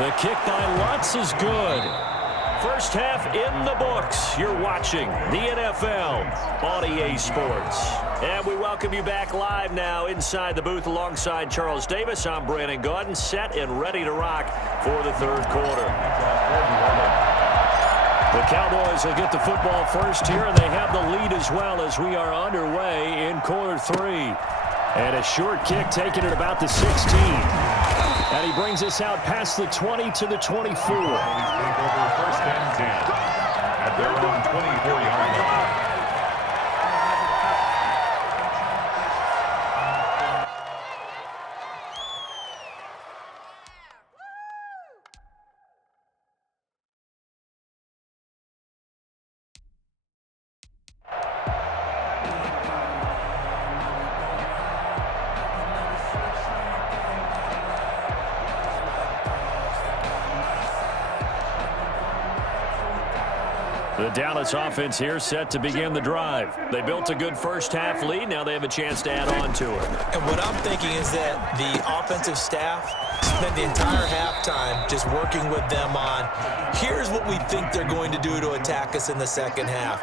The kick by Lutz is good. First half in the books. You're watching the NFL on EA Sports. And we welcome you back live now inside the booth alongside Charles Davis. I'm Brandon Gaudin, set and ready to rock for the third quarter. The Cowboys will get the football first here, and they have the lead as well as we are underway in quarter three. And a short kick taken at about the 16. And he brings us out past the 20 to the 24. Take over first and 10 at their own 24-yard line. The Dallas offense here set to begin the drive. They built a good first half lead. Now they have a chance to add on to it. And what I'm thinking is that the offensive staff spent the entire halftime just working with them on, here's what we think they're going to do to attack us in the second half.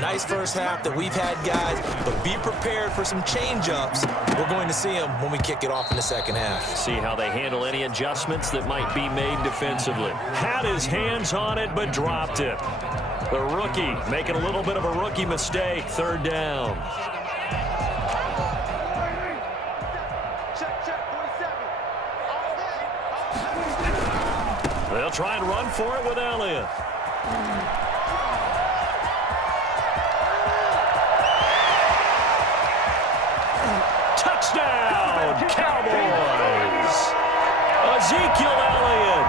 Nice first half that we've had, guys, but be prepared for some change-ups. We're going to see them when we kick it off in the second half. See how they handle any adjustments that might be made defensively. Had his hands on it, but dropped it. The rookie making a little bit of a rookie mistake. Third down. They'll try and run for it with Elliott. Touchdown, Cowboys! Ezekiel Elliott.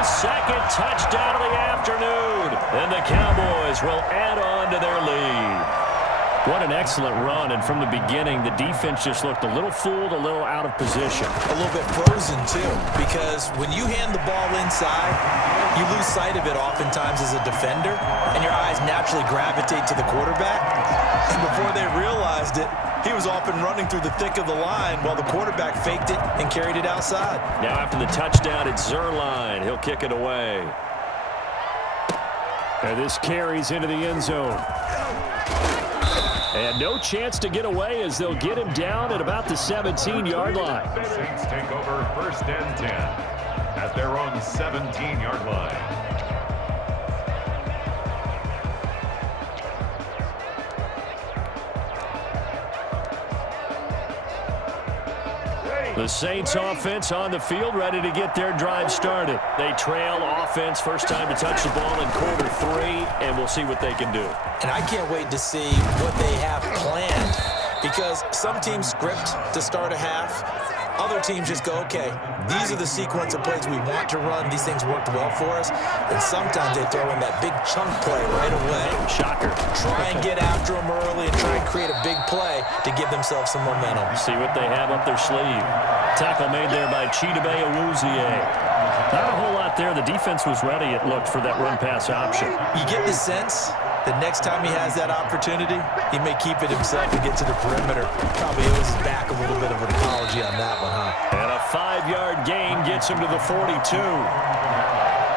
His second touchdown of the afternoon. And the Cowboys will add on to their lead. What an excellent run. And from the beginning, the defense just looked a little fooled, a little out of position. A little bit frozen, too, because when you hand the ball inside, you lose sight of it oftentimes as a defender, and your eyes naturally gravitate to the quarterback. And before they realized it, he was off and running through the thick of the line while the quarterback faked it and carried it outside. Now after the touchdown, it's Zerline. He'll kick it away. And this carries into the end zone. And no chance to get away as they'll get him down at about the 17-yard line. The Saints take over first and 10 at their own 17-yard line. The Saints offense on the field, ready to get their drive started. They trail offense, first time to touch the ball in quarter three, and we'll see what they can do. And I can't wait to see what they have planned, because some teams script to start a half. Other teams just go, okay, these are the sequence of plays we want to run. These things worked well for us. And sometimes they throw in that big chunk play right away. Shocker. Try and get after them early and try and create a big play to give themselves some momentum. See what they have up their sleeve. Tackle made there by Chidobe Awuzie. Not a whole lot there. The defense was ready, it looked, for that run-pass option. You get the sense that next time he has that opportunity, he may keep it himself and get to the perimeter. Probably owes his back a little bit of an apology on that one, huh? And a 5-yard gain gets him to the 42.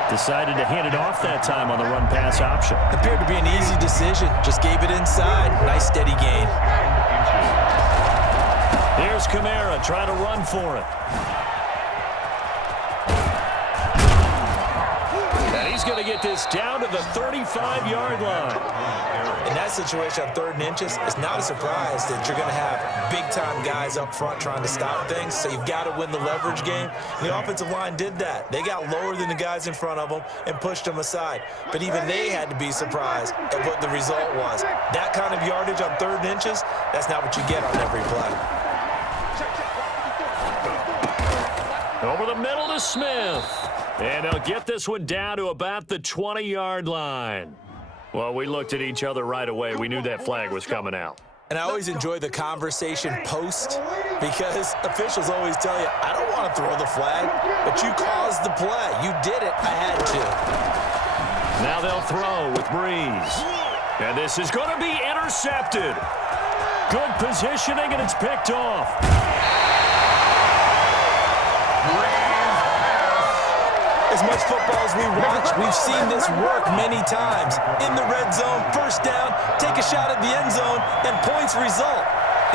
Decided to hand it off that time on the run-pass option. Appeared to be an easy decision. Just gave it inside. Nice steady gain. Here's Kamara trying to run for it. And he's going to get this down to the 35-yard line. In that situation on 3rd and inches, it's not a surprise that you're going to have big-time guys up front trying to stop things, so you've got to win the leverage game. The offensive line did that. They got lower than the guys in front of them and pushed them aside. But even they had to be surprised at what the result was. That kind of yardage on 3rd and inches, that's not what you get on every play. Over the middle to Smith. And he'll get this one down to about the 20-yard line. Well, we looked at each other right away. We knew that flag was coming out. And I always enjoy the conversation post, because officials always tell you, I don't want to throw the flag, but you caused the play. You did it. I had to. Now they'll throw with Breeze. And this is going to be intercepted. Good positioning, and it's picked off. As much football as we watch, we've seen this work many times. In the red zone, first down, take a shot at the end zone, and points result.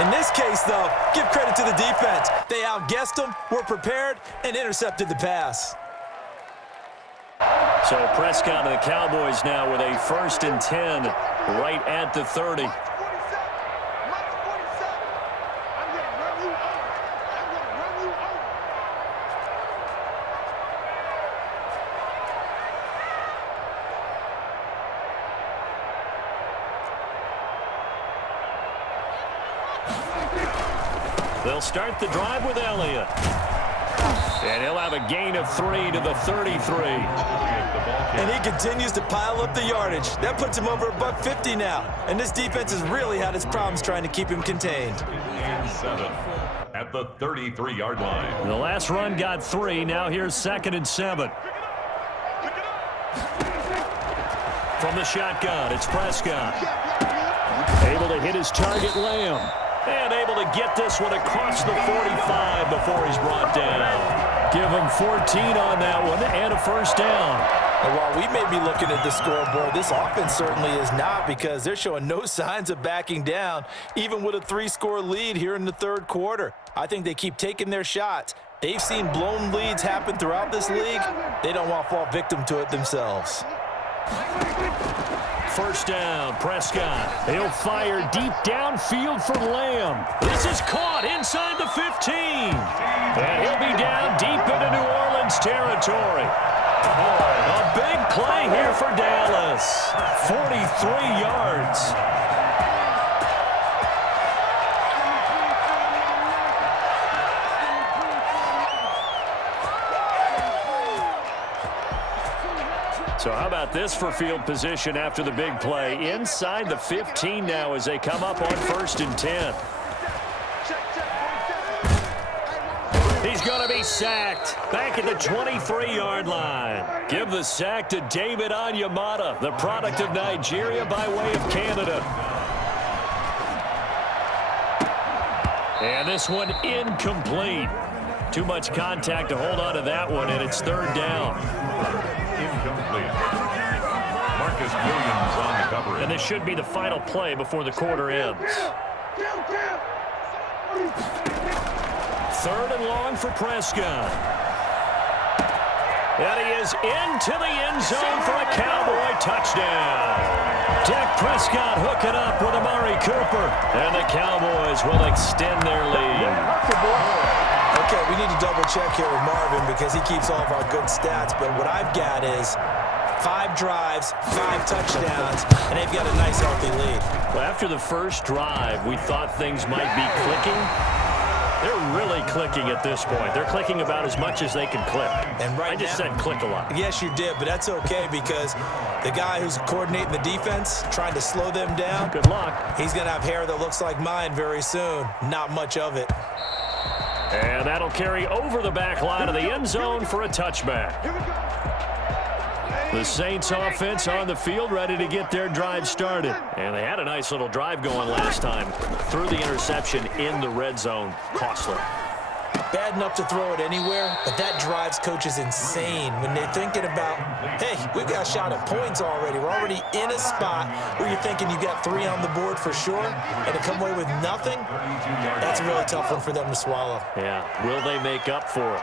In this case, though, give credit to the defense. They outguessed them, were prepared, and intercepted the pass. So Prescott and the Cowboys now with a 1st and 10 right at the 30. They'll start the drive with Elliott. And he'll have a gain of 3 to the 33. And he continues to pile up the yardage. That puts him over $150 now. And this defense has really had its problems trying to keep him contained. And 7 at the 33-yard line. The last run got 3. Now here's 2nd and 7. From the shotgun, it's Prescott. Able to hit his target, Lamb. And able to get this one across the 45 before he's brought down. Give him 14 on that one and a 1st down. And while we may be looking at the scoreboard, this offense certainly is not, because they're showing no signs of backing down, even with a 3-score lead here in the 3rd quarter. I think they keep taking their shots. They've seen blown leads happen throughout this league. They don't want to fall victim to it themselves. 1st down, Prescott. He'll fire deep downfield for Lamb. This is caught inside the 15. And he'll be down deep into New Orleans territory. A big play here for Dallas. 43 yards. So how about this for field position after the big play? Inside the 15 now as they come up on 1st and 10. He's going to be sacked back at the 23-yard line. Give the sack to David Onyemata, the product of Nigeria by way of Canada. And this one incomplete. Too much contact to hold on to that one, and it's 3rd down. Incomplete. Marcus Williams on the coverage. And this should be the final play before the quarter ends. 3rd and long for Prescott. And he is into the end zone for a Cowboy touchdown. Dak Prescott hooking up with Amari Cooper. And the Cowboys will extend their lead. Okay, we need to double check here with Marvin because he keeps all of our good stats, but what I've got is 5 drives, 5 touchdowns, and they've got a nice healthy lead. Well, after the first drive, we thought things might be clicking. They're really clicking at this point. They're clicking about as much as they can click. And right I just said click a lot. Yes, you did, but that's okay because the guy who's coordinating the defense, trying to slow them down, good luck. He's going to have hair that looks like mine very soon. Not much of it. And that'll carry over the back line of the end zone for a touchback. The Saints offense on the field ready to get their drive started. And they had a nice little drive going last time. Threw the interception in the red zone. Costly. Bad enough to throw it anywhere, but that drives coaches insane when they're thinking about, hey, we've got a shot at points already. We're already in a spot where you're thinking you got 3 on the board for sure, and to come away with nothing, that's a really tough one for them to swallow. Yeah, will they make up for it?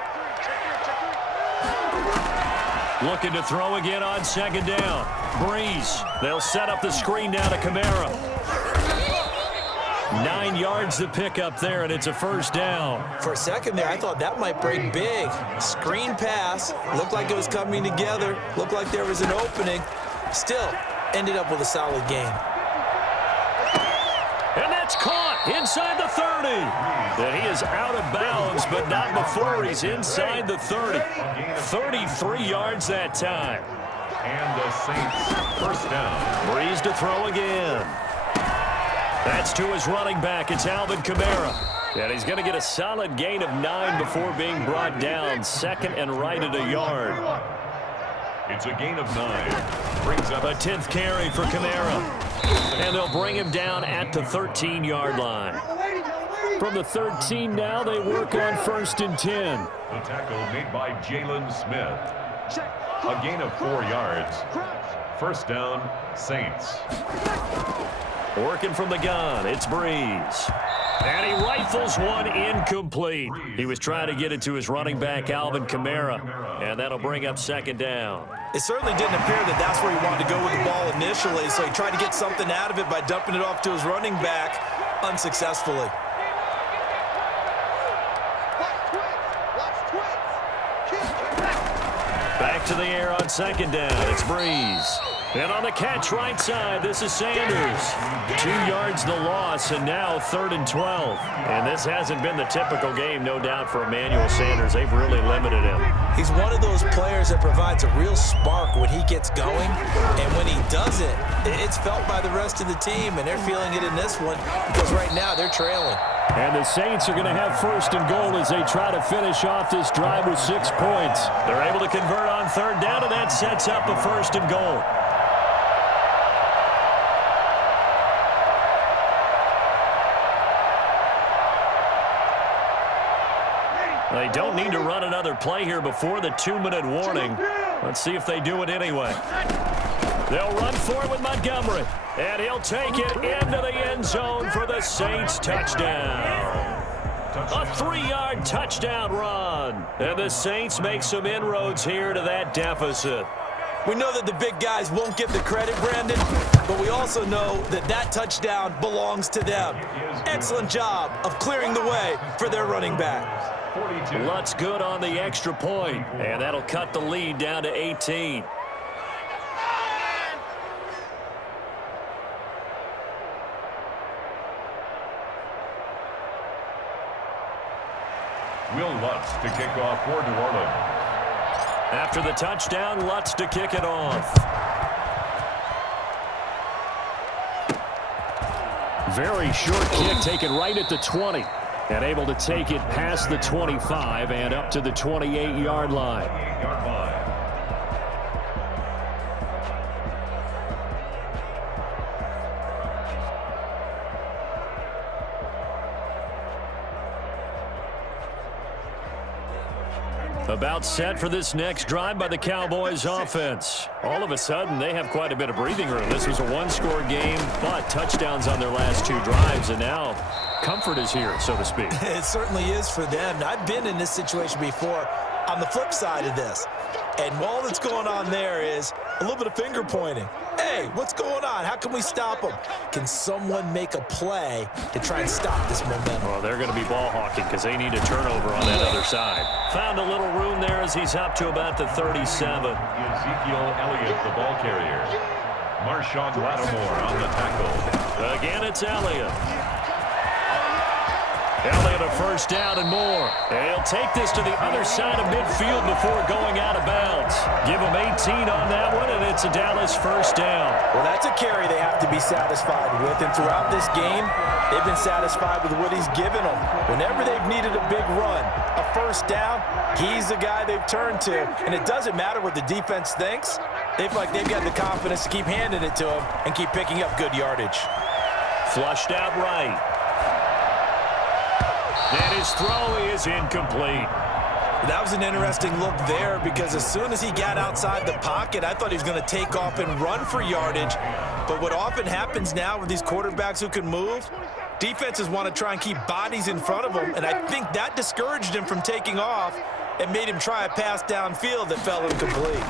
Looking to throw again on 2nd down. Breeze. They'll set up the screen down to Kamara. 9 yards to pick up there, and it's a 1st down. For a second there, I thought that might break big. Screen pass. Looked like it was coming together. Looked like there was an opening. Still, ended up with a solid gain. And that's caught inside the 30. And he is out of bounds, but not before he's inside the 30. 33 yards that time. And the Saints 1st down. Breeze to throw again. That's to his running back. It's Alvin Kamara. And he's going to get a solid gain of 9 before being brought down. 2nd and right at a yard. It's a gain of 9. Brings up a 10th carry for Kamara. And they'll bring him down at the 13-yard line. From the 13 now, they work on 1st and 10. The tackle made by Jalen Smith. A gain of 4 yards. First down, Saints. Working from the gun, it's Breeze. And he rifles one incomplete. He was trying to get it to his running back, Alvin Kamara, and that'll bring up second down. It certainly didn't appear that that's where he wanted to go with the ball initially, so he tried to get something out of it by dumping it off to his running back unsuccessfully. Back to the air on second down. It's Breeze. And on the catch right side, this is Sanders. 2 yards the loss, and now 3rd and 12. And this hasn't been the typical game, no doubt, for Emmanuel Sanders. They've really limited him. He's one of those players that provides a real spark when he gets going. And when he does it, it's felt by the rest of the team, and they're feeling it in this one because right now they're trailing. And the Saints are going to have 1st and goal as they try to finish off this drive with 6 points. They're able to convert on 3rd down, and that sets up a 1st and goal. They don't need to run another play here before the 2-minute warning. Let's see if they do it anyway. They'll run for it with Montgomery, and he'll take it into the end zone for the Saints touchdown. A 3-yard touchdown run, and the Saints make some inroads here to that deficit. We know that the big guys won't get the credit, Brandon, but we also know that that touchdown belongs to them. Excellent job of clearing the way for their running back. Lutz good on the extra point, and that'll cut the lead down to 18. Will Lutz to kick off for New Orleans. After the touchdown, Lutz to kick it off. Very short kick taken right at the 20. And able to take it past the 25 and up to the 28-yard line. About set for this next drive by the Cowboys offense. All of a sudden, they have quite a bit of breathing room. This was a 1-score game, but touchdowns on their last 2 drives, and now comfort is here, so to speak. It certainly is for them. I've been in this situation before on the flip side of this. And all that's going on there is a little bit of finger pointing. Hey, what's going on? How can we stop them? Can someone make a play to try and stop this momentum? Well, they're going to be ball hawking because they need a turnover on that other side. Found a little room there as he's up to about the 37. Ezekiel Elliott, the ball carrier. Marshawn Lattimore on the tackle. Again, it's Elliott. Elliott a 1st down and more. And he'll take this to the other side of midfield before going out of bounds. Give him 18 on that one, and it's a Dallas 1st down. Well, that's a carry they have to be satisfied with. And throughout this game, they've been satisfied with what he's given them. Whenever they've needed a big run, a 1st down, he's the guy they've turned to. And it doesn't matter what the defense thinks. They feel like they've got the confidence to keep handing it to him and keep picking up good yardage. Flushed out right. And his throw is incomplete. That was an interesting look there because as soon as he got outside the pocket, I thought he was going to take off and run for yardage. But what often happens now with these quarterbacks who can move, defenses want to try and keep bodies in front of them, and I think that discouraged him from taking off and made him try a pass downfield that fell incomplete.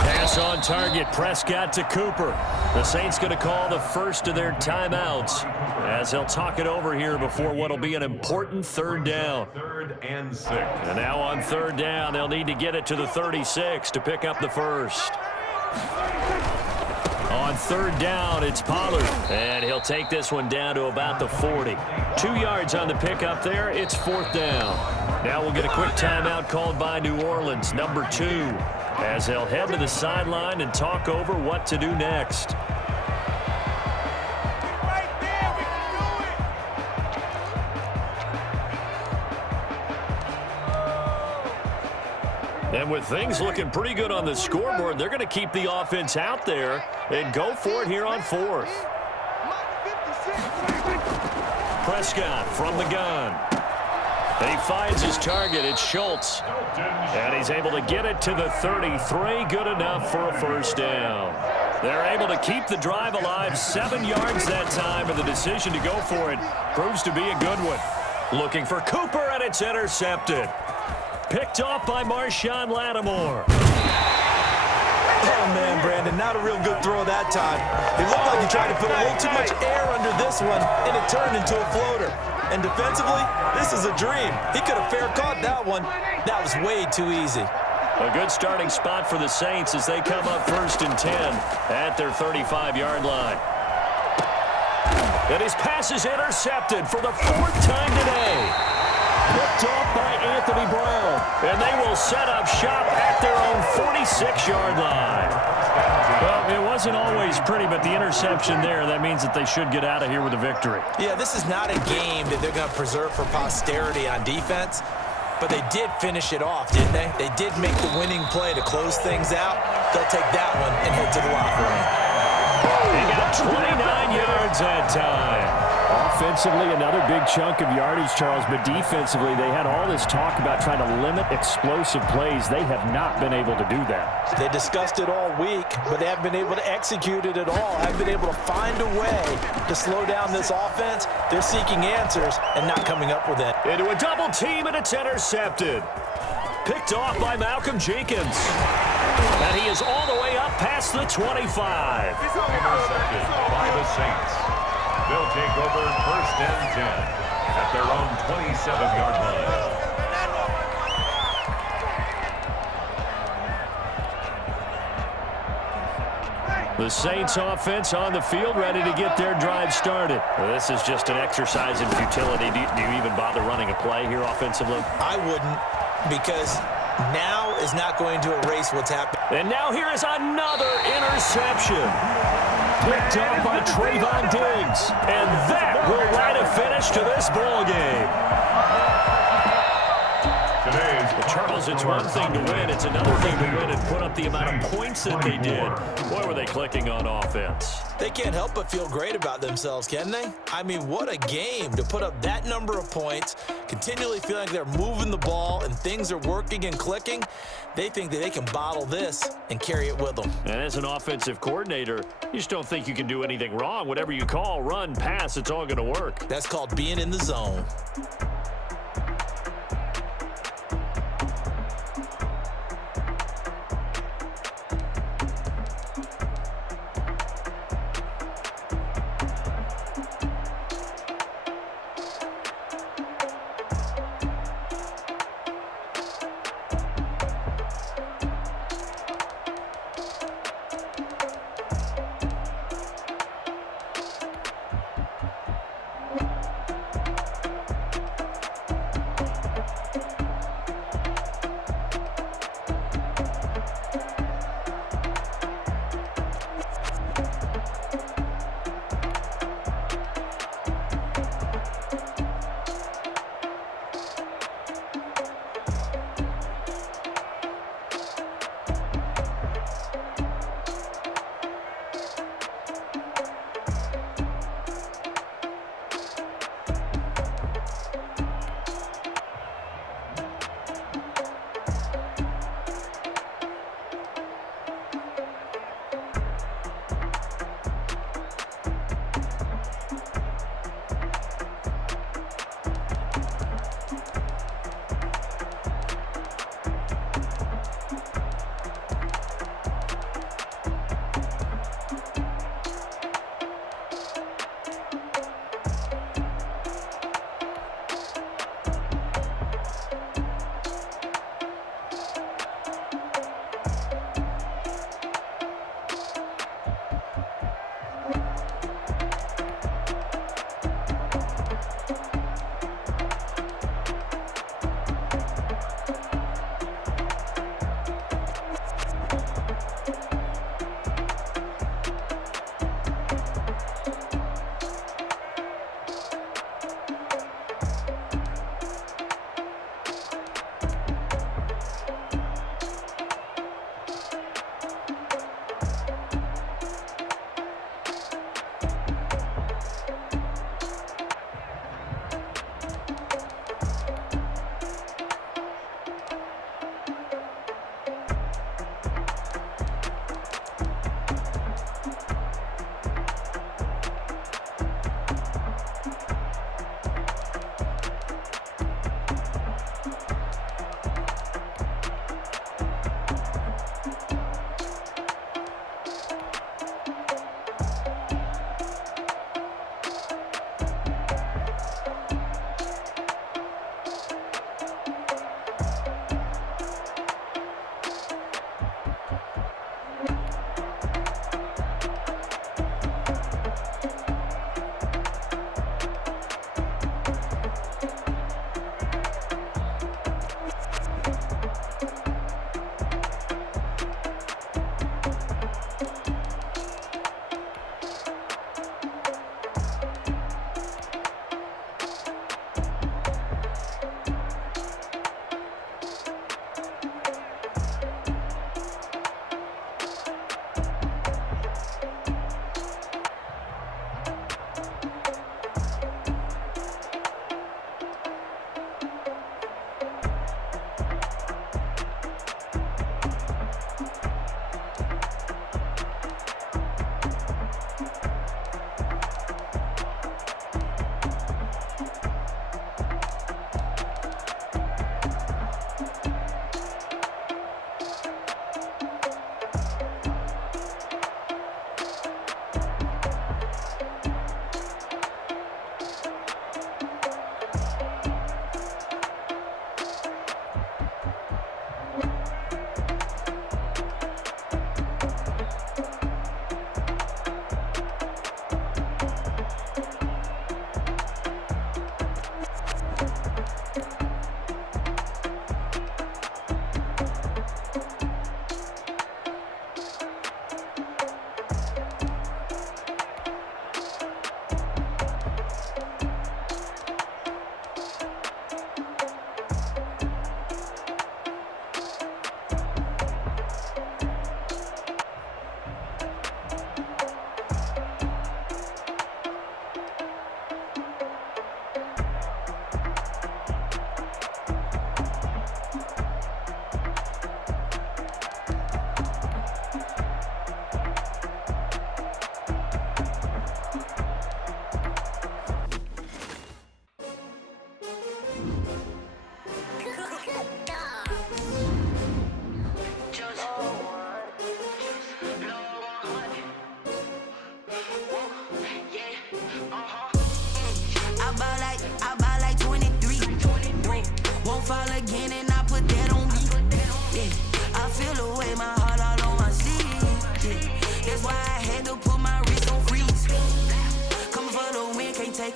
Pass on target, Prescott to Cooper. The Saints going to call the first of their timeouts as they'll talk it over here before what will be an important 3rd down. 3rd and 6. And now on 3rd down, they'll need to get it to the 36 to pick up the 1st. On 3rd down, it's Pollard, and he'll take this one down to about the 40. 2 yards on the pickup there. It's 4th down. Now we'll get a quick timeout called by New Orleans, number 2, as they'll head to the sideline and talk over what to do next. And with things looking pretty good on the scoreboard, they're going to keep the offense out there and go for it here on 4th. Prescott from the gun. And he finds his target. It's Schultz. And he's able to get it to the 33. Good enough for a first down. They're able to keep the drive alive. 7 yards that time, and the decision to go for it proves to be a good one. Looking for Cooper, and it's intercepted. Picked off by Marshawn Lattimore. Oh, man, Brandon, not a real good throw that time. It looked like he tried to put a little too much air under this one, and it turned into a floater. And defensively, this is a dream. He could have fair caught that one. That was way too easy. A good starting spot for the Saints as they come up 1st and 10 at their 35-yard line. And his pass is intercepted for the 4th time today. Picked off by Anthony Brown. And they will set up shop at their own 46-yard line. Well, it wasn't always pretty, but the interception there, that means that they should get out of here with a victory. Yeah, this is not a game that they're going to preserve for posterity on defense, but they did finish it off, didn't they? They did make the winning play to close things out. They'll take that one and head to the locker room. He got 29 yards that time. Offensively, another big chunk of yardage, Charles, but defensively, they had all this talk about trying to limit explosive plays. They have not been able to do that. They discussed it all week, but they haven't been able to execute it at all. Haven't been able to find a way to slow down this offense. They're seeking answers and not coming up with it. Into a double team, and it's intercepted. Picked off by Malcolm Jenkins. And he is all the way up past the 25. Intercepted by the Saints. They'll take over 1st and 10 at their own 27-yard line. The Saints offense on the field, ready to get their drive started. Well, this is just an exercise in futility. Do you even bother running a play here offensively? I wouldn't, because now is not going to erase what's happened. And now here is another interception. Picked up by Trayvon Diggs. And that will write a finish to this ball game. Charles, it's one thing to win. It's another thing to win and put up the amount of points that they did. Boy, were they clicking on offense. They can't help but feel great about themselves, can they? I mean, what a game to put up that number of points, continually feeling like they're moving the ball and things are working and clicking. They think that they can bottle this and carry it with them. And as an offensive coordinator, you just don't think you can do anything wrong. Whatever you call, run, pass, it's all going to work. That's called being in the zone.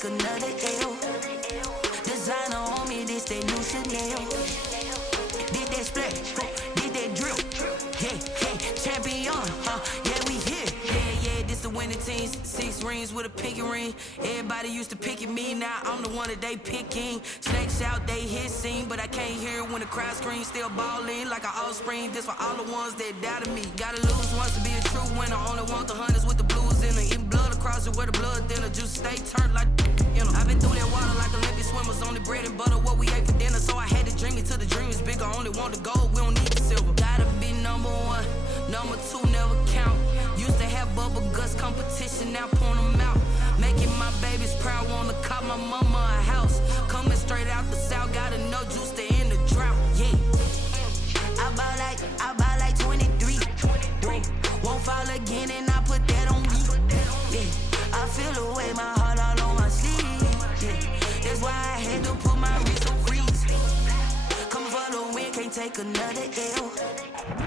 take another L. Designer on me, this they new Chanel. Did that splat, did that drip. Yeah, champion, yeah, we here. Yeah, this the winning teams. 6 rings with a pinky ring. Everybody used to pick at me, now I'm the one that they picking. Snakes out, they hissing, but I can't hear when the crowd screams. Still ballin' like an offspring. This for all the ones that doubted me. Gotta lose once to be a true winner. Only want the hunters with the blues in it. Eating blood across it where the blood thinner. Juice stay turned like you know. I've been through that water like Olympic swimmers. Only bread and butter what we ate for dinner. So I had to dream it till the dream is bigger. Only want the gold, we don't need the silver. Gotta be number 1, number 2 never count. Used to have bubble guts competition, now point them out. Making my babies proud, wanna cop my mama a house. Coming straight out the south, gotta know juice to end the drought. Yeah, I bought like 23. Won't fall again, and I put that on me. Yeah, I feel the way, my heart all on my sleeve. Yeah, that's why I had to put my wrist on freeze. Coming for the win, can't take another L.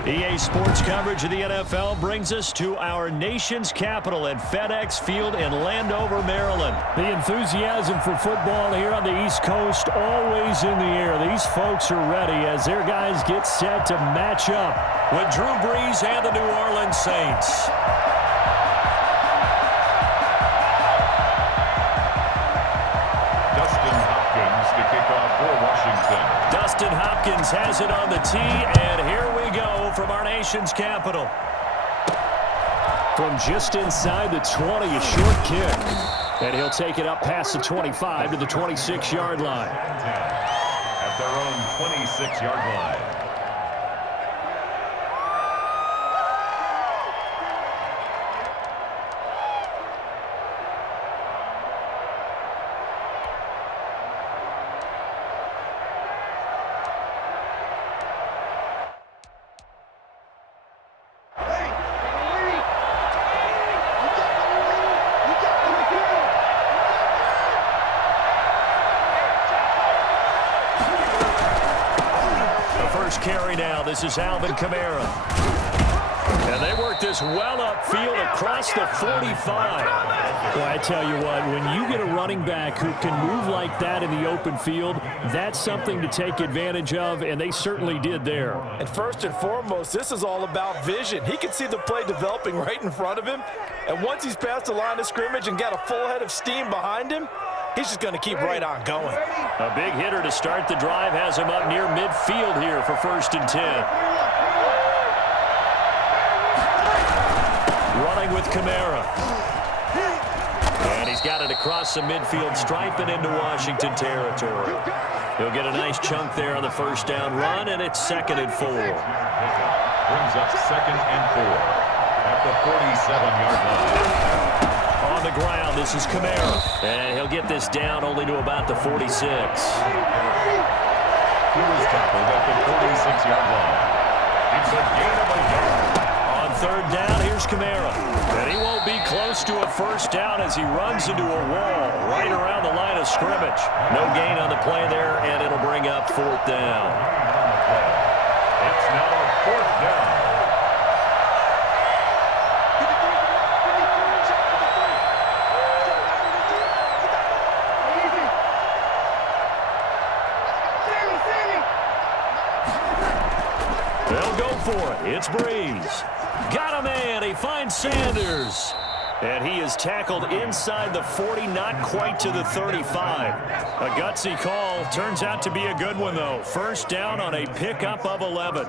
EA Sports coverage of the NFL brings us to our nation's capital at FedEx Field in Landover, Maryland. The enthusiasm for football here on the East Coast always in the air. These folks are ready as their guys get set to match up with Drew Brees and the New Orleans Saints. To kick off for Washington. Dustin Hopkins has it on the tee, and here we go from our nation's capital. From just inside the 20, a short kick. And he'll take it up past the 25 to the 26-yard line. At their own 26-yard line. Carry now. This is Alvin Kamara. And they work this well upfield across the 45. Well, I tell you what, when you get a running back who can move like that in the open field, that's something to take advantage of, and they certainly did there. And first and foremost, this is all about vision. He can see the play developing right in front of him, and once he's past the line of scrimmage and got a full head of steam behind him, he's just going to keep right on going. A big hitter to start the drive has him up near midfield here for 1st and 10. Running with Kamara. And he's got it across the midfield stripe and into Washington territory. He'll get a nice chunk there on the first down run, and it's 2nd and 4. Brings up 2nd and 4 at the 47-yard line. On the ground, this is Kamara. And he'll get this down only to about the 46. He was tackled at the 46-yard line. It's a gain of a yard. On 3rd down, here's Kamara. And he won't be close to a first down as he runs into a wall right around the line of scrimmage. No gain on the play there, and it'll bring up 4th down. It's now 4th down. They'll go for it. It's Brees. Got a man. He finds Sanders. And he is tackled inside the 40, not quite to the 35. A gutsy call. Turns out to be a good one, though. First down on a pickup of 11.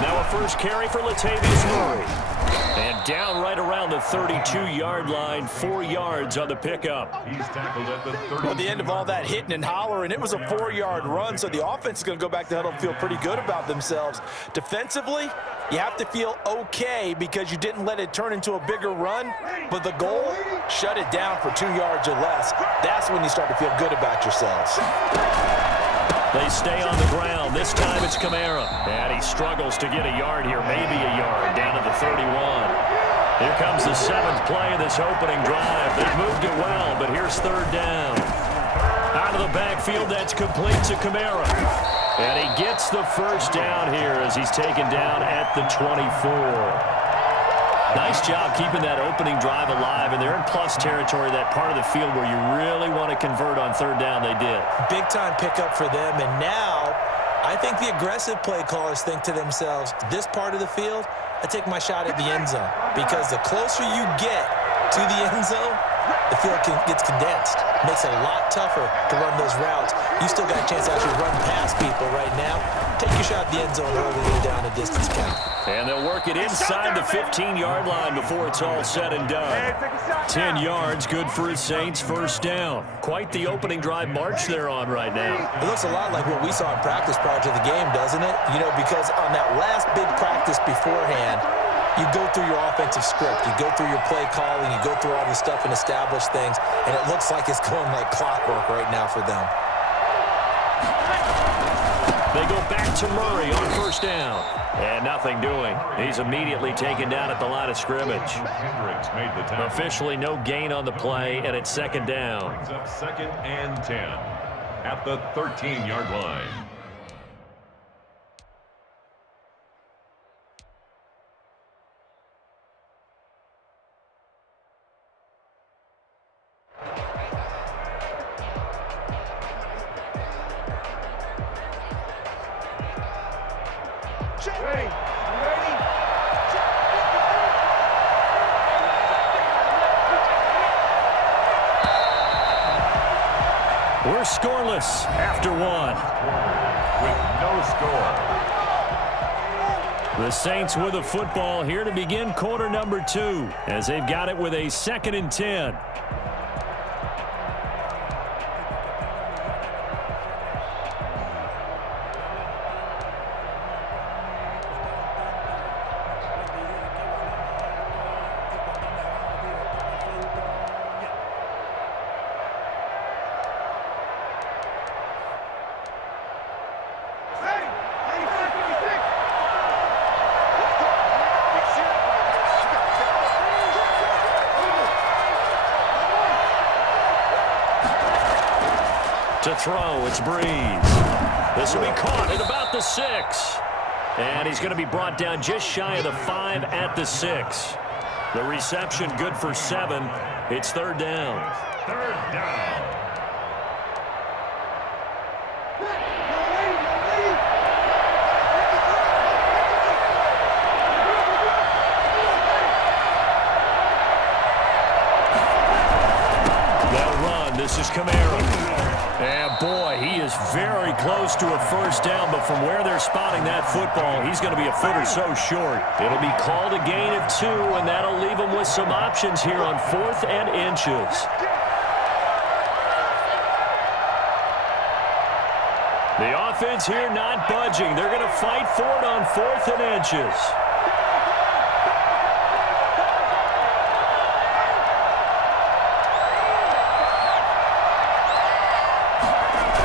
Now a first carry for Latavius Murray. And down right around the 32-yard line, 4 yards on the pickup. He's tackled at the 30. At the end of all that hitting and hollering, it was a 4-yard run, so the offense is going to go back to huddle and feel pretty good about themselves. Defensively, you have to feel okay because you didn't let it turn into a bigger run, but the goal, shut it down for 2 yards or less. That's when you start to feel good about yourselves. They stay on the ground. This time it's Kamara. And he struggles to get a yard here, maybe a yard, down to the 31. Here comes the 7th play of this opening drive. They've moved it well, but here's 3rd down. Out of the backfield, that's complete to Kamara. And he gets the first down here as he's taken down at the 24. Nice job keeping that opening drive alive, and they're in plus territory, that part of the field where you really want to convert on third down. They did. Big-time pickup for them, and now I think the aggressive play callers think to themselves, this part of the field, I take my shot at the end zone, because the closer you get to the end zone, the field gets condensed. Makes it a lot tougher to run those routes. You still got a chance to actually run past people right now. Take your shot at the end zone early and down a distance count. And they'll work it inside the 15-yard line before it's all said and done. 10 yards, good for his Saints, first down. Quite the opening drive march they're on right now. It looks a lot like what we saw in practice prior to the game, doesn't it? You know, because on that last big practice beforehand, you go through your offensive script, you go through your play calling, you go through all this stuff and establish things, and it looks like it's going like clockwork right now for them. They go back to Murray on first down. And nothing doing. He's immediately taken down at the line of scrimmage. Officially no gain on the play, and it's second down. Brings up 2nd and 10 at the 13-yard line. We're scoreless after one. With no score. The Saints with the football here to begin quarter number 2 as they've got it with a 2nd and 10. To throw, it's Breeze. This will be caught at about the 6. And he's going to be brought down just shy of the 5 at the 6. The reception good for 7. It's third down. Third down. They'll run. This is Kamara. And, boy, he is very close to a first down, but from where they're spotting that football, he's going to be a foot or so short. It'll be called a gain of 2, and that'll leave him with some options here on 4th and inches. The offense here not budging. They're going to fight for it on 4th and inches.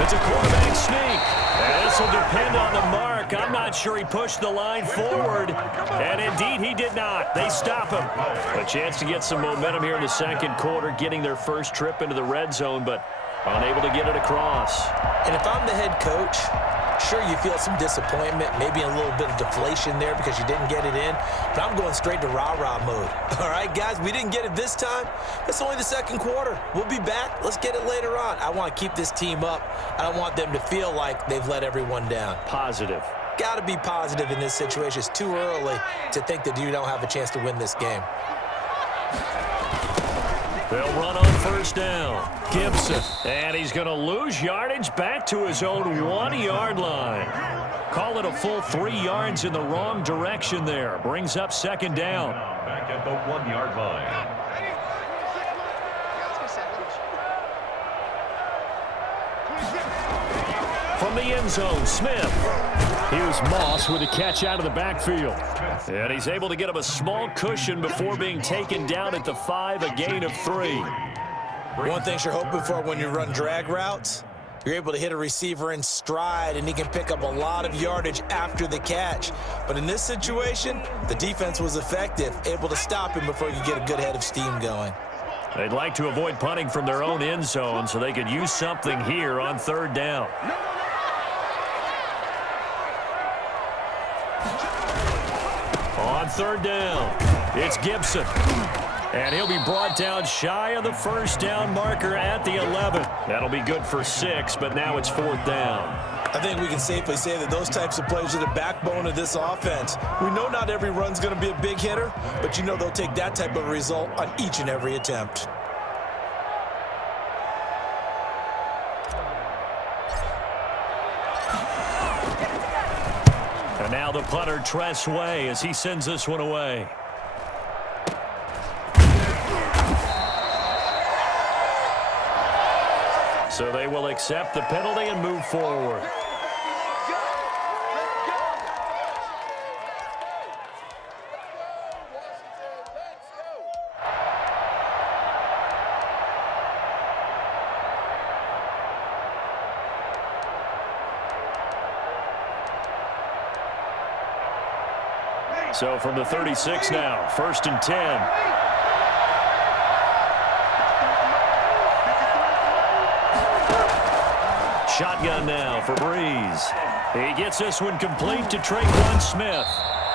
It's a quarterback sneak. And this will depend on the mark. I'm not sure he pushed the line forward. And indeed, he did not. They stop him. A chance to get some momentum here in the second quarter, getting their first trip into the red zone, but unable to get it across. And if I'm the head coach, sure, you feel some disappointment, maybe a little bit of deflation there because you didn't get it in, but I'm going straight to rah-rah mode. All right, guys, we didn't get it this time. It's only the second quarter. We'll be back. Let's get it later on. I want to keep this team up. I don't want them to feel like they've let everyone down. Positive. Got to be positive in this situation. It's too early to think that you don't have a chance to win this game. They'll run on first down. Gibson. And he's going to lose yardage back to his own 1-yard line. Call it a full 3 yards in the wrong direction there. Brings up second down. Back at the 1-yard line. From the end zone, Smith. Here's Moss with a catch out of the backfield. And he's able to get him a small cushion before being taken down at the 5, a gain of 3. One thing you're hoping for when you run drag routes, you're able to hit a receiver in stride, and he can pick up a lot of yardage after the catch. But in this situation, the defense was effective, able to stop him before he could get a good head of steam going. They'd like to avoid punting from their own end zone so they could use something here on third down. third down. It's Gibson. And he'll be brought down shy of the first down marker at the 11. That'll be good for 6, but now it's 4th down. I think we can safely say that those types of plays are the backbone of this offense. We know not every run's going to be a big hitter, but you know they'll take that type of result on each and every attempt. And now the punter, Tress Way, as he sends this one away. So they will accept the penalty and move forward. So from the 36 now, 1st and 10. Shotgun now for Breeze. He gets this one complete to Traquan Smith.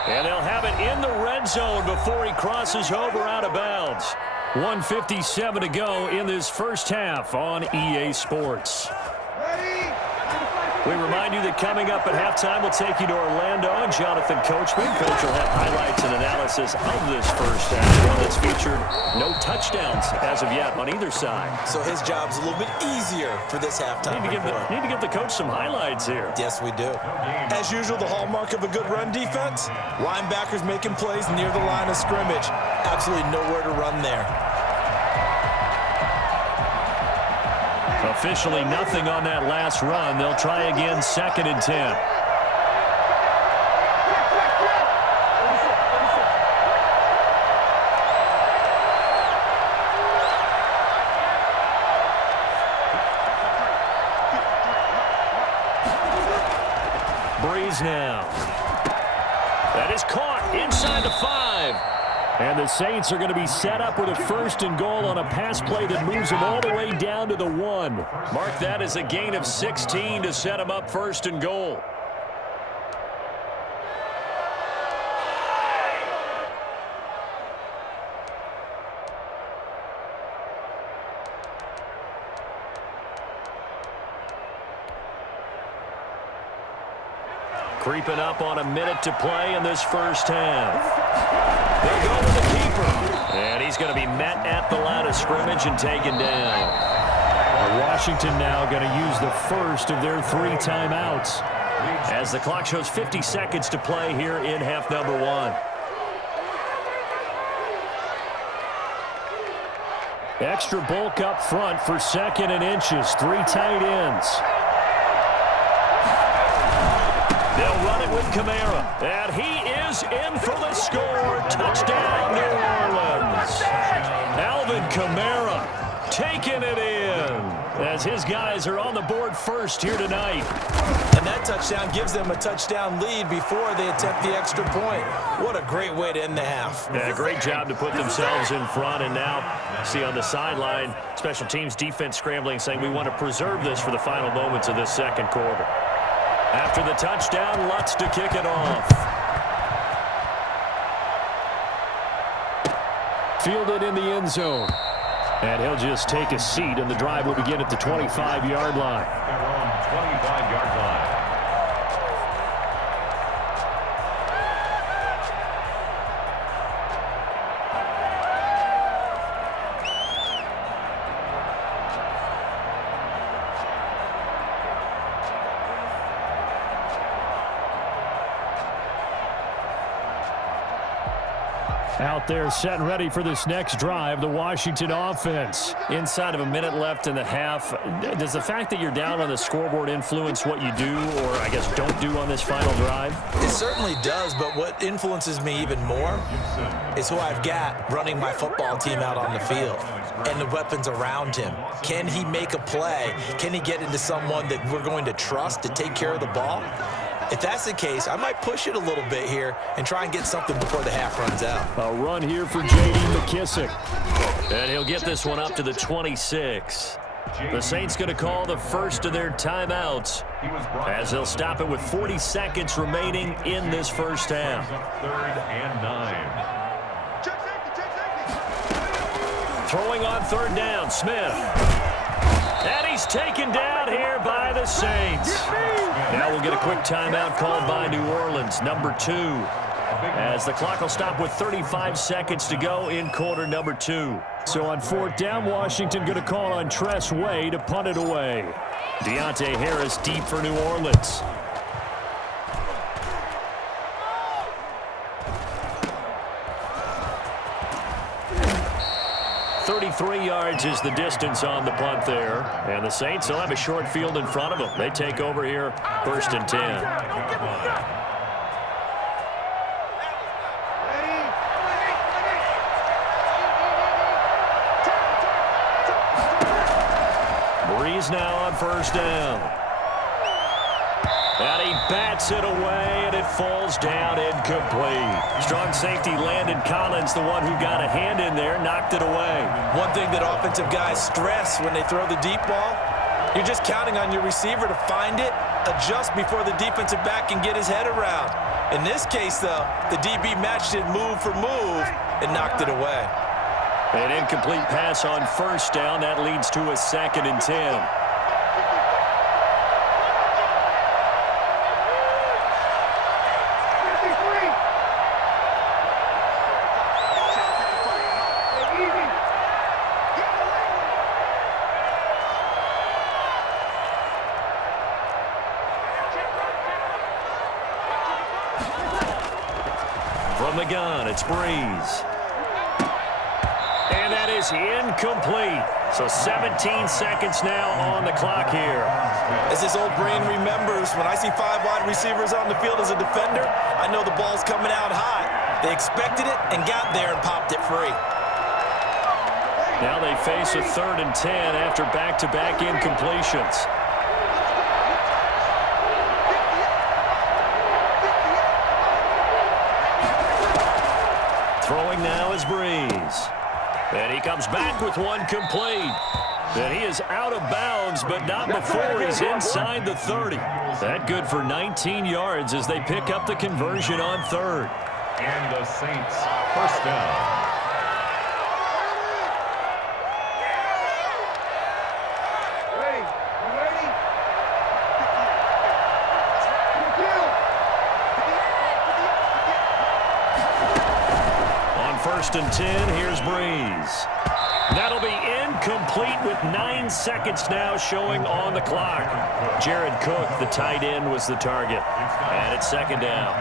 And they'll have it in the red zone before he crosses over out of bounds. 1:57 to go in this first half on EA Sports. We remind you that coming up at halftime, we'll take you to Orlando and Jonathan Coachman. Coach will have highlights and analysis of this first half, one that's featured no touchdowns as of yet on either side. So his job's a little bit easier for this halftime. Need to give the coach some highlights here. Yes, we do. As usual, the hallmark of a good run defense, linebackers making plays near the line of scrimmage. Absolutely nowhere to run there. Officially nothing on that last run. They'll try again, 2nd and 10. Breeze now. That is caught inside the 5. And the Saints are going to be set up with a 1st and goal on a pass play that moves them all the way down to the 1. Mark that as a gain of 16 to set them up 1st and goal. Creeping up on a minute to play in this first half. They go to the keeper. And he's going to be met at the line of scrimmage and taken down. Washington now going to use the first of their 3 timeouts as the clock shows 50 seconds to play here in half number 1. Extra bulk up front for 2nd and inches. 3 tight ends. They'll run it with Kamara. And he is in for the score. Touchdown, New Orleans. Alvin Kamara taking it in as his guys are on the board first here tonight. And that touchdown gives them a touchdown lead before they attempt the extra point. What a great way to end the half. Yeah, great job to put themselves in front. And now, see on the sideline, special teams defense scrambling, saying we want to preserve this for the final moments of this second quarter. After the touchdown, Lutz to kick it off. Fielded in the end zone. And he'll just take a seat, and the drive will begin at the 25-yard line. Their own 25-yard line. Out there set and ready for this next drive, the Washington offense. Inside of a minute left in the half, does the fact that you're down on the scoreboard influence what you do or, I guess, don't do on this final drive? It certainly does, but what influences me even more is who I've got running my football team out on the field and the weapons around him. Can he make a play? Can he get into someone that we're going to trust to take care of the ball? If that's the case, I might push it a little bit here and try and get something before the half runs out. A run here for J.D. McKissick. And he'll get this one up to the 26. The Saints going to call the first of their timeouts as they'll stop it with 40 seconds remaining in this first half. 3rd and 9. Throwing on 3rd down, Smith. And he's taken down here by the Saints. Now we'll get a quick timeout called by New Orleans, number 2. As the clock will stop with 35 seconds to go in quarter number 2. So on 4th down, Washington going to call on Tress Way to punt it away. Deontay Harris deep for New Orleans. .33 yards is the distance on the punt there. And the Saints will have a short field in front of them. They take over here, 1st and 10. Breeze now on 1st down. And he bats it away, and it falls down incomplete. Strong safety Landon Collins, the one who got a hand in there, knocked it away. One thing that offensive guys stress when they throw the deep ball, you're just counting on your receiver to find it, adjust before the defensive back can get his head around. In this case, though, the DB matched it move for move and knocked it away. An incomplete pass on 1st down. That leads to a 2nd and 10. From the gun, it's Breeze. And that is incomplete. So 17 seconds now on the clock here. As his old brain remembers, when I see 5 wide receivers on the field as a defender, I know the ball's coming out hot. They expected it and got there and popped it free. Now they face a 3rd and 10 after back-to-back incompletions. Throwing now is Breeze. And he comes back with one complete. And he is out of bounds, but not before he's inside the 30. That good for 19 yards as they pick up the conversion on 3rd. And the Saints, 1st down. On 1st and 10, here's Breeze. That'll be incomplete with 9 seconds now showing on the clock. Jared Cook, the tight end, was the target. And it's 2nd down.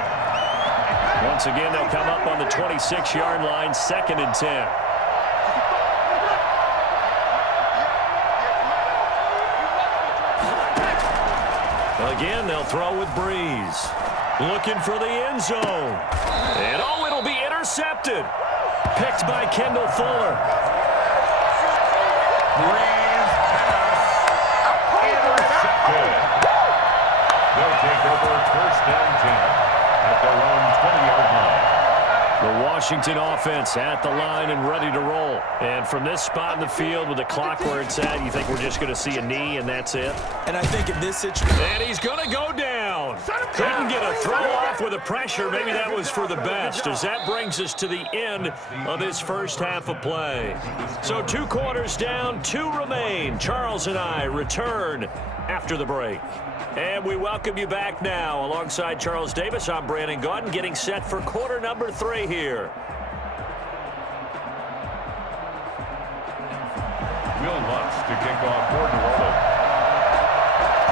Once again, they'll come up on the 26-yard line, 2nd and 10. Again, they'll throw with Breeze. Looking for the end zone. And oh, it'll be intercepted. Picked by Kendall Fuller. Breeze pass intercepted. They'll take over 1st and 10 at their own 20-yard line. The Washington offense at the line and ready to roll. And from this spot in the field with the clock where it's at, you think we're just going to see a knee and that's it? And I think in this situation... And he's going to go down. Couldn't get a throw off with the pressure. Maybe that was for the best, as that brings us to the end of this first half of play. So 2 quarters down, 2 remain. Charles and I return after the break. And we welcome you back now. Alongside Charles Davis, I'm Brandon Gaudin, getting set for quarter number 3 here. Will Lutz to kick off for New Orleans.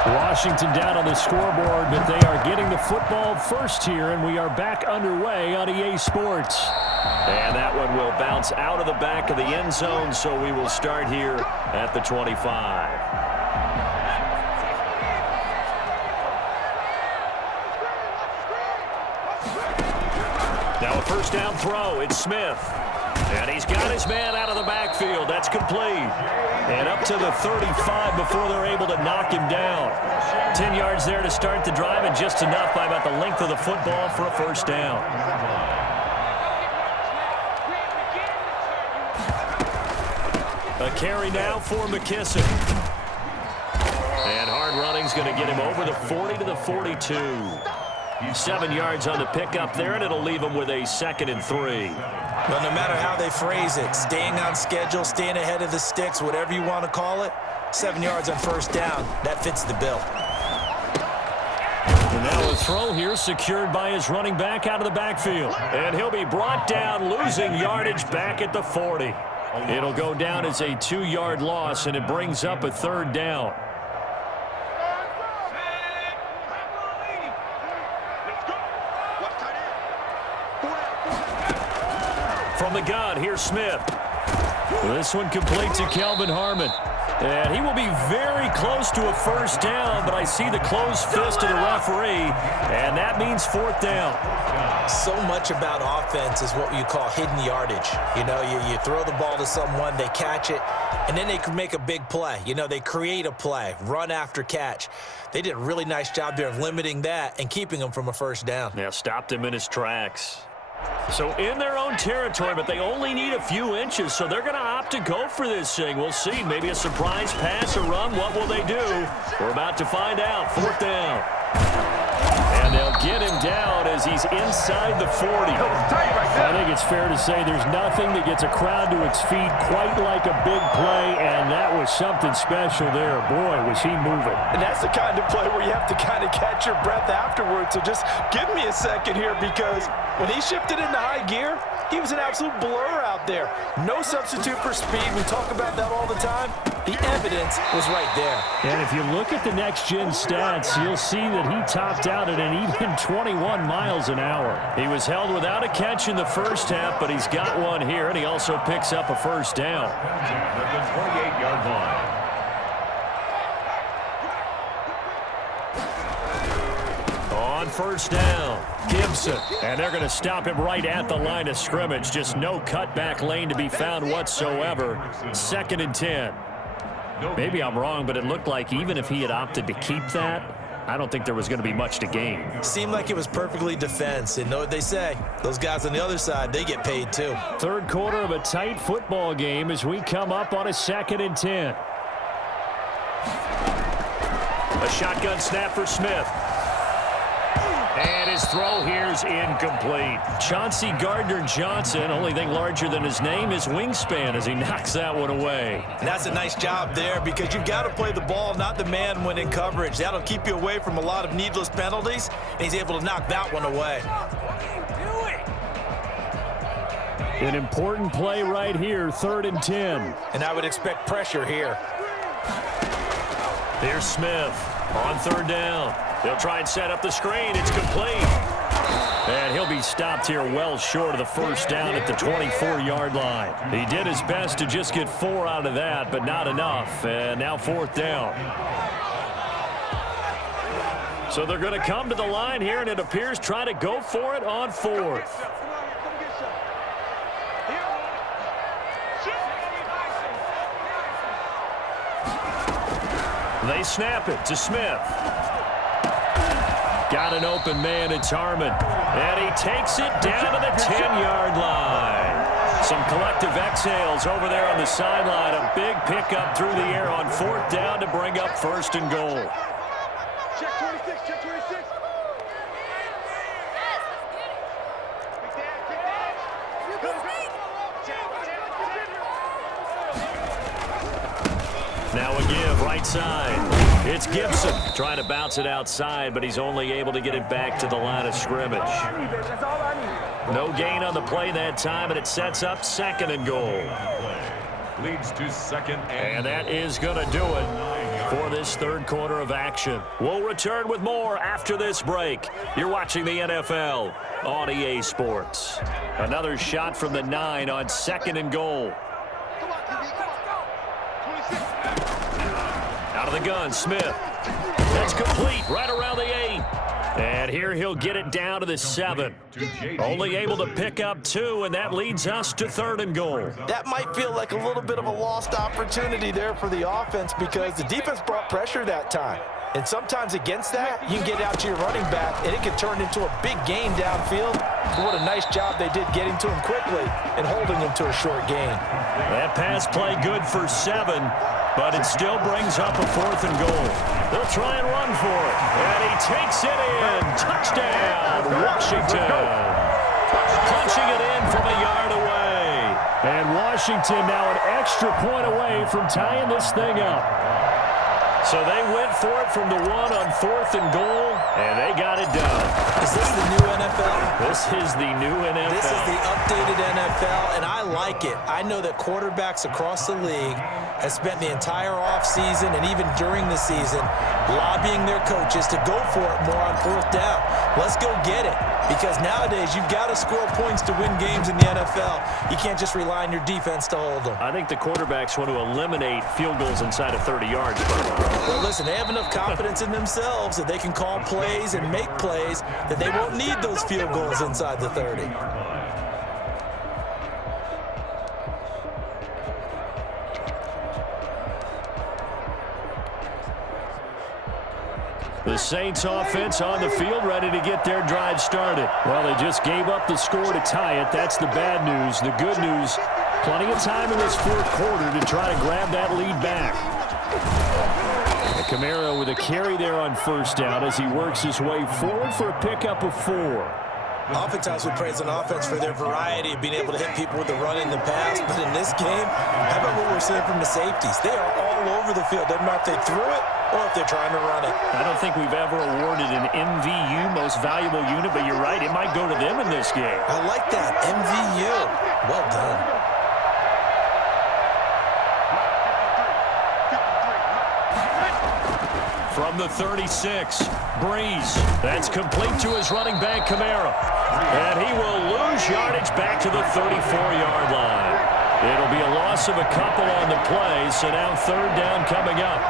Washington down on the scoreboard, but they are getting the football first here, and we are back underway on EA Sports. And that one will bounce out of the back of the end zone, so we will start here at the 25. Now a first down throw. It's Smith. And he's got his man out of the backfield. That's complete. And up to the 35 before they're able to knock him down. 10 yards there to start the drive, and just enough by about the length of the football for a first down. A carry now for McKissick. And hard running's going to get him over the 40 to the 42. 7 yards on the pickup there, and it'll leave him with a 2nd and 3. Well, no matter how they phrase it, staying on schedule, staying ahead of the sticks, whatever you want to call it, 7 yards on first down, that fits the bill. And now a throw here secured by his running back out of the backfield. And he'll be brought down, losing yardage back at the 40. It'll go down as a 2-yard loss, and it brings up a 3rd down. From the gun, here's Smith. This one complete to Kelvin Harmon. And he will be very close to a first down, but I see the closed fist of the referee, and that means 4th down. So much about offense is what you call hidden yardage. You know, you throw the ball to someone, they catch it, and then they can make a big play. You know, they create a play, run after catch. They did a really nice job there of limiting that and keeping him from a first down. Yeah, stopped him in his tracks. So in their own territory, but they only need a few inches, so they're going to opt to go for this thing. We'll see. Maybe a surprise pass or run. What will they do? We're about to find out. 4th down. And they'll get him down as he's inside the 40. I think it's fair to say there's nothing that gets a crowd to its feet quite like a big play, and that was something special there. Boy, was he moving. And that's the kind of play where you have to kind of catch your breath afterwards. So just give me a second here, because when he shifted into high gear, he was an absolute blur out there. No substitute for speed. We talk about that all the time. The evidence was right there. And if you look at the next-gen stats, you'll see that he topped out at an even 21 miles an hour. He was held without a catch in the first half, but he's got one here, and he also picks up a first down. At the 28-yard line. On first down, Gibson. And they're going to stop him right at the line of scrimmage. Just no cutback lane to be found whatsoever. 2nd and 10. Maybe I'm wrong, but it looked like even if he had opted to keep that, I don't think there was going to be much to gain. Seemed like it was perfectly defense. And know what they say? Those guys on the other side, they get paid too. 3rd quarter of a tight football game as we come up on a 2nd and 10. A shotgun snap for Smith. And his throw here is incomplete. Chauncey Gardner-Johnson, only thing larger than his name is wingspan as he knocks that one away. And that's a nice job there, because you've got to play the ball, not the man when in coverage. That'll keep you away from a lot of needless penalties, and he's able to knock that one away. An important play right here, 3rd and 10. And I would expect pressure here. Here's Smith on 3rd down. They'll try and set up the screen. It's complete. And he'll be stopped here well short of the first down at the 24-yard line. He did his best to just get 4 out of that, but not enough. And now 4th down. So they're going to come to the line here, and it appears try to go for it on 4th. They snap it to Smith. Got an open man, it's Harmon. And he takes it down to the 10-yard line. Some collective exhales over there on the sideline. A big pickup through the air on 4th down to bring up 1st and goal. Check 26, check 26. Now a give, right side. It's Gibson trying to bounce it outside, but he's only able to get it back to the line of scrimmage. No gain on the play that time, and it sets up 2nd and goal. Leads to 2nd and that is going to do it for this 3rd quarter of action. We'll return with more after this break. You're watching the NFL on EA Sports. Another shot from the 9 on 2nd and goal. Out of the gun, Smith. That's complete right around the 8. And here he'll get it down to the 7. Only able to pick up 2, and that leads us to 3rd and goal. That might feel like a little bit of a lost opportunity there for the offense, because the defense brought pressure that time. And sometimes against that, you can get out to your running back, and it can turn into a big gain downfield. But what a nice job they did getting to him quickly and holding him to a short gain. That pass play good for 7, but it still brings up a 4th and goal. They'll try and run for it, and he takes it in. Touchdown, Washington. Punching it in from a yard away. And Washington now an extra point away from tying this thing up. So they went for it from the 1 on 4th and goal, and they got it done. Is this the new NFL? This is the new NFL. This is the updated NFL, and I like it. I know that quarterbacks across the league have spent the entire offseason and even during the season lobbying their coaches to go for it more on 4th down. Let's go get it. Because nowadays, you've got to score points to win games in the NFL. You can't just rely on your defense to hold them. I think the quarterbacks want to eliminate field goals inside of 30 yards. Well, listen, they have enough confidence in themselves that they can call plays and make plays that they won't need those field goals inside the 30. The Saints offense on the field, ready to get their drive started. Well, they just gave up the score to tie it. That's the bad news. The good news, plenty of time in this 4th quarter to try to grab that lead back. And Kamara with a carry there on 1st down as he works his way forward for a pickup of 4. Oftentimes we praise an offense for their variety of being able to hit people with the run in the pass, but in this game, how about what we're seeing from the safeties? They are all over the field. Doesn't matter if they threw it or if they're trying to run it. I don't think we've ever awarded an MVU, most valuable unit, but you're right, it might go to them in this game. I like that, MVU. Well done. From the 36, Breeze. That's complete to his running back, Kamara. And he will lose yardage back to the 34-yard line. It'll be a loss of a couple on the play, so now 3rd down coming up.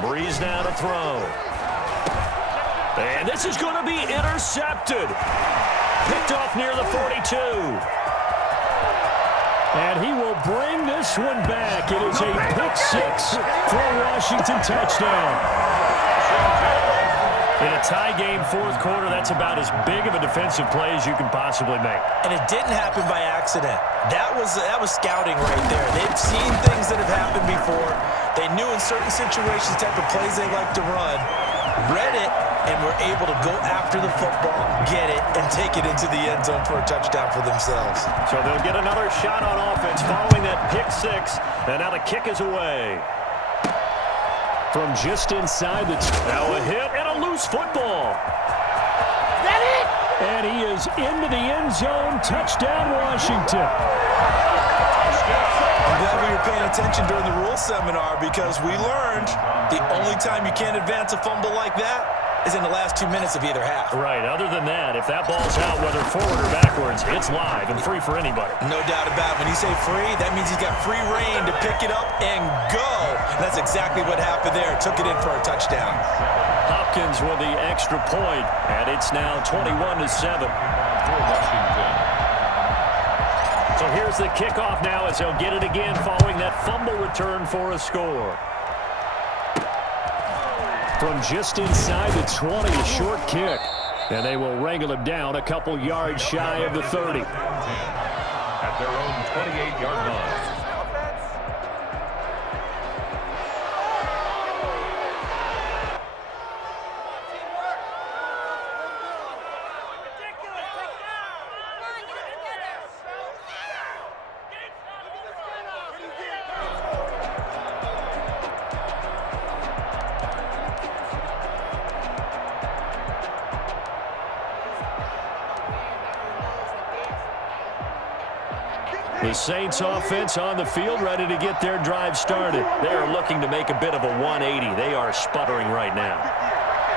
Breeze now to throw. And this is going to be intercepted. Picked off near the 42. And he will bring this one back. It is a pick 6 for a Washington touchdown. In a tie game, 4th quarter, that's about as big of a defensive play as you can possibly make. And it didn't happen by accident. That was scouting right there. They've seen things that have happened before. They knew in certain situations the type of plays they like to run, read it, and were able to go after the football, get it, and take it into the end zone for a touchdown for themselves. So they'll get another shot on offense following that pick 6, and now the kick is away. From just inside the... Now a hit and a loose football. Is that it? And he is into the end zone. Touchdown, Washington. I'm glad we were paying attention during the rules seminar because we learned the only time you can't advance a fumble like that is in the last 2 minutes of either half. Right. Other than that, if that ball's out, whether forward or backwards, it's live and free for anybody. No doubt about it. When you say free, that means he's got free reign to pick it up and go. And that's exactly what happened there. Took it in for a touchdown. Hopkins with the extra point, and it's now 21-7. For Washington. So here's the kickoff now as they'll get it again following that fumble return for a score. From just inside the 20, a short kick. And they will wrangle him down a couple yards shy of the 30. At their own 28-yard line. The Saints offense on the field ready to get their drive started. They're looking to make a bit of a 180. They are sputtering right now.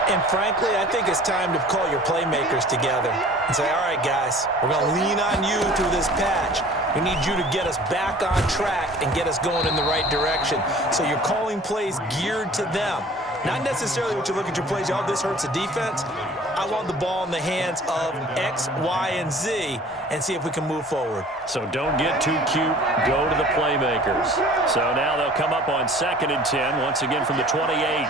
And frankly, I think it's time to call your playmakers together and say, all right, guys, we're going to lean on you through this patch. We need you to get us back on track and get us going in the right direction. So you're calling plays geared to them. Not necessarily what you look at your plays, oh, this hurts the defense. I want the ball in the hands of X, Y, and Z and see if we can move forward. So don't get too cute. Go to the playmakers. So now they'll come up on 2nd and 10, once again from the 28.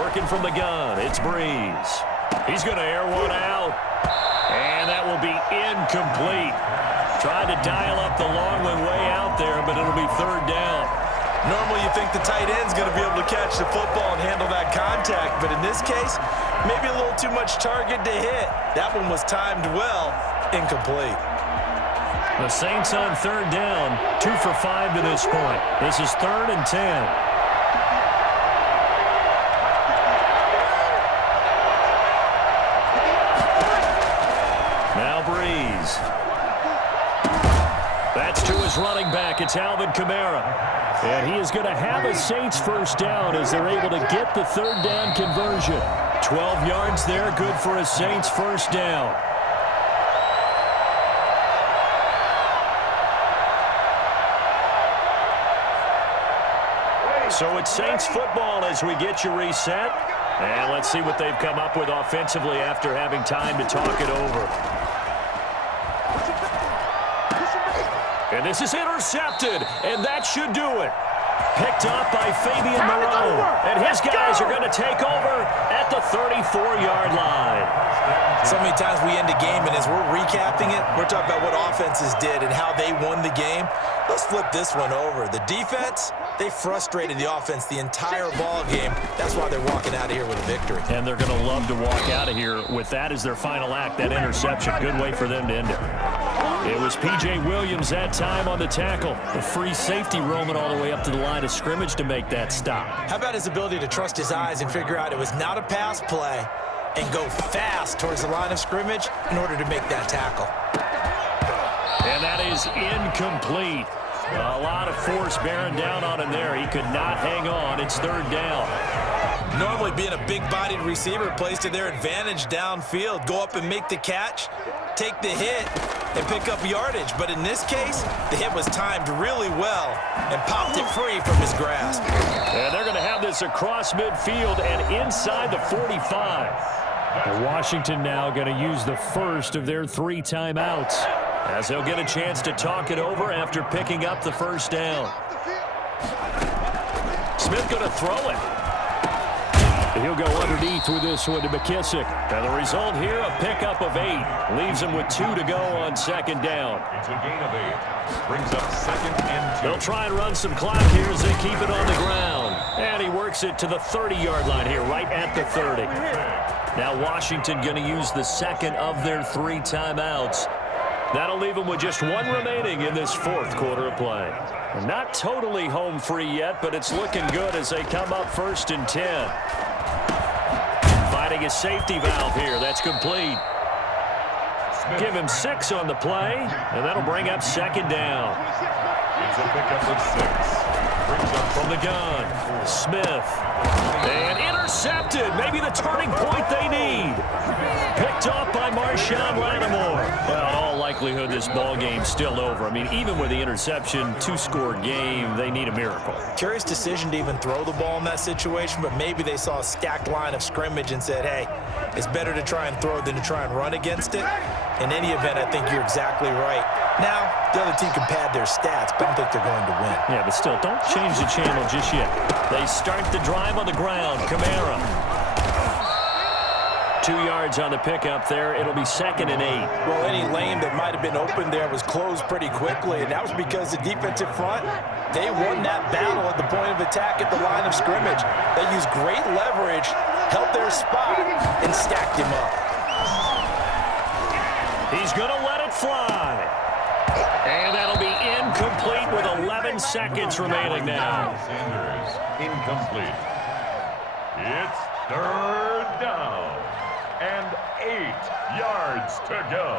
Working from the gun, it's Breeze. He's going to air one out, and that will be incomplete. Tried to dial up the long one way out there, but it'll be 3rd down. Normally you think the tight end's going to be able to catch the football and handle that contact, but in this case, maybe a little too much target to hit. That one was timed well, incomplete. The Saints on 3rd down, 2 for 5 to this point. This is 3rd and 10. Now Breeze. That's to his running back. It's Alvin Kamara. And he is going to have a Saints 1st down as they're able to get the 3rd down conversion. 12 yards there, good for a Saints 1st down. So it's Saints football as we get you reset. And let's see what they've come up with offensively after having time to talk it over. And this is intercepted, and that should do it. Picked up by Fabian Moreau. And his guys are going to take over at the 34-yard line. So many times we end a game, and as we're recapping it, we're talking about what offenses did and how they won the game. Let's flip this one over. The defense, they frustrated the offense the entire ball game. That's why they're walking out of here with a victory. And they're going to love to walk out of here with that as their final act, that interception. Good way for them to end it. It was P.J. Williams that time on the tackle. The free safety roaming all the way up to the line of scrimmage to make that stop. How about his ability to trust his eyes and figure out it was not a pass play and go fast towards the line of scrimmage in order to make that tackle. And that is incomplete. A lot of force bearing down on him there. He could not hang on. It's 3rd down. Normally being a big-bodied receiver plays to their advantage downfield. Go up and make the catch, take the hit, and pick up yardage. But in this case, the hit was timed really well and popped it free from his grasp. And they're going to have this across midfield and inside the 45. And Washington now going to use the first of their 3 timeouts as they'll get a chance to talk it over after picking up the 1st down. Smith going to throw it. He'll go underneath with this one to McKissick. And the result here, a pickup of 8. Leaves him with 2 to go on 2nd down. It's a gain of 8. Brings up 2nd and 2. They'll try and run some clock here as they keep it on the ground. And he works it to the 30-yard line here, right at the 30. Now Washington going to use the 2nd of their 3 timeouts. That'll leave them with just 1 remaining in this 4th quarter of play. Not totally home free yet, but it's looking good as they come up 1st and 10. Finding a safety valve here. That's complete. Give him 6 on the play, and that'll bring up 2nd down. It's a pickup of 6. Brings up From the gun, Smith. And intercepted. Maybe the turning point they need. Picked up by Marshawn Lattimore. Well, in all likelihood, this ball game's still over. I mean, even with the interception, 2-score game, they need a miracle. Curious decision to even throw the ball in that situation, but maybe they saw a stacked line of scrimmage and said, hey, it's better to try and throw than to try and run against it. In any event, I think you're exactly right. Now, the other team can pad their stats, but I don't think they're going to win. Yeah, but still, don't change the channel just yet. They start the drive on the ground. Kamara. 2 yards on the pickup there. It'll be 2nd and 8. Well, any lane that might have been open there was closed pretty quickly, and that was because the defensive front, they won that battle at the point of attack at the line of scrimmage. They used great leverage, held their spot, and stacked him up. He's going to let it fly. And that'll be incomplete with 11 seconds remaining now. Sanders, incomplete. It's 3rd down and 8 yards to go.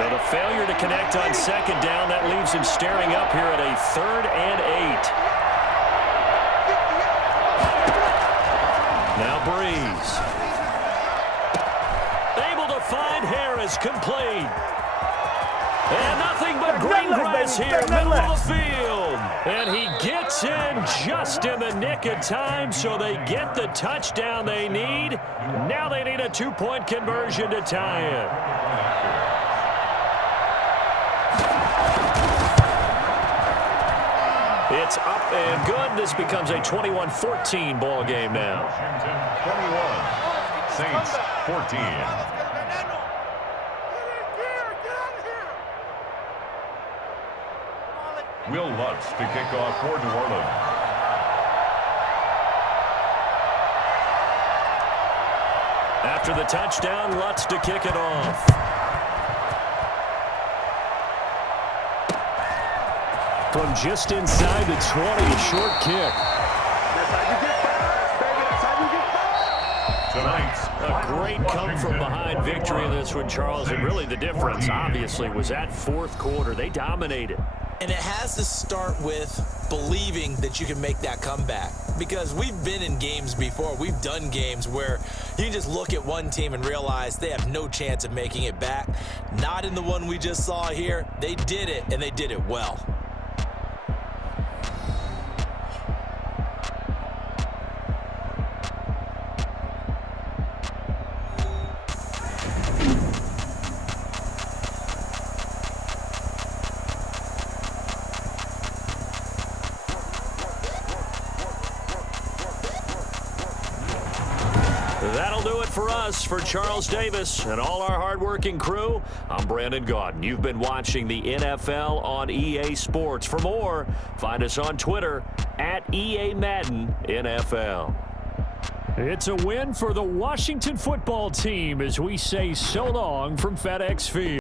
So the failure to connect on second down, that leaves him staring up here at a 3rd and 8. Now Breeze. Able to find Harris, complete. And nothing but green grass here, middle of the field. And he gets in just in the nick of time, so they get the touchdown they need. Now they need a 2-point conversion to tie it. It's up and good. This becomes a 21-14 ball game now. Washington 21, Saints 14. Will Lutz to kick off for New Orleans. After the touchdown, Lutz to kick it off. From just inside the 20, a short kick. Tonight's A great come-from-behind victory in this one, Charles. And really the difference, obviously, was that fourth quarter. They dominated. And it has to start with believing that you can make that comeback. Because we've been in games before. We've done games where you can just look at one team and realize they have no chance of making it back. Not in the one we just saw here. They did it, and they did it well. That'll do it for us. For Charles Davis and all our hardworking crew, I'm Brandon Gaudin. You've been watching the NFL on EA Sports. For more, find us on Twitter at EA Madden NFL. It's a win for the Washington football team as we say so long from FedEx Field.